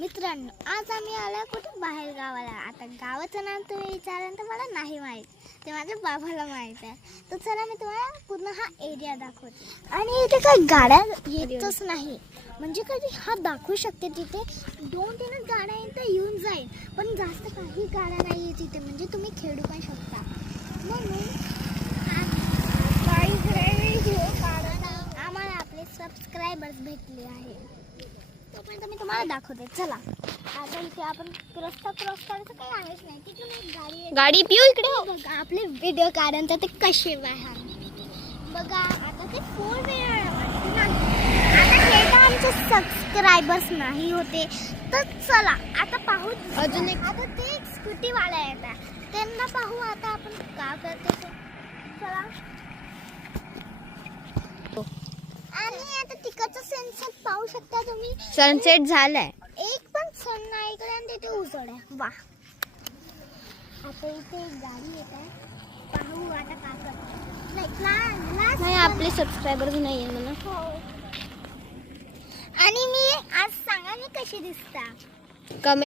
मित्रांनो, आज आम्ही आलो कुठे बाहेर गावाला. आता गावाचं नाव तुम्ही विचाराल तर मला नाही माहीत, ते माझ्या बाबाला माहीत आहे. तर चला मी तुम्हाला पूर्ण हा एरिया दाखवते. आणि इथे काही गाड्या येतच नाही, म्हणजे कधी हा दाखवू शकते. तिथे 2-3 गाड्या येऊन जाईल, पण जास्त काही गाड्या नाही आहे तिथे, म्हणजे तुम्ही खेळू पण शकता. म्हणून आम्हाला आपले सबस्क्रायबर्स भेटले आहे, तोपर्यंत मी तुम्हाला दाखवते. चला आता इथे आपण रस्ता क्रॉस करायचं काही आहेच नाही. तिथून एक गाडी पिऊ इकडे बघा, आपले व्हिडिओ काढून तर ते कसे बाहेर बघा. आता ते 4 व्हीलर आता हे तर आमचे सबस्क्रायबर्स नाही होते. तर चला आता पाहू. अजून एक आता ते एक स्कूटीवाला येतात, त्यांना पाहू आता आपण का करते ते. चला. आणि आता तिकडचं सनसेट पाहू शकता तुम्ही. सनसेट झालाय. एक पण सन नाही इकडे आणि तिथे उजड आहे. वा. आता इथे एक गाडी येत आहे, पाहू आता का करते. नाही, आपले सबस्क्रायबर्स नाही आहे म्हणा. हो. आणि मी आज सांगा मी कशी दिसता. कमेंट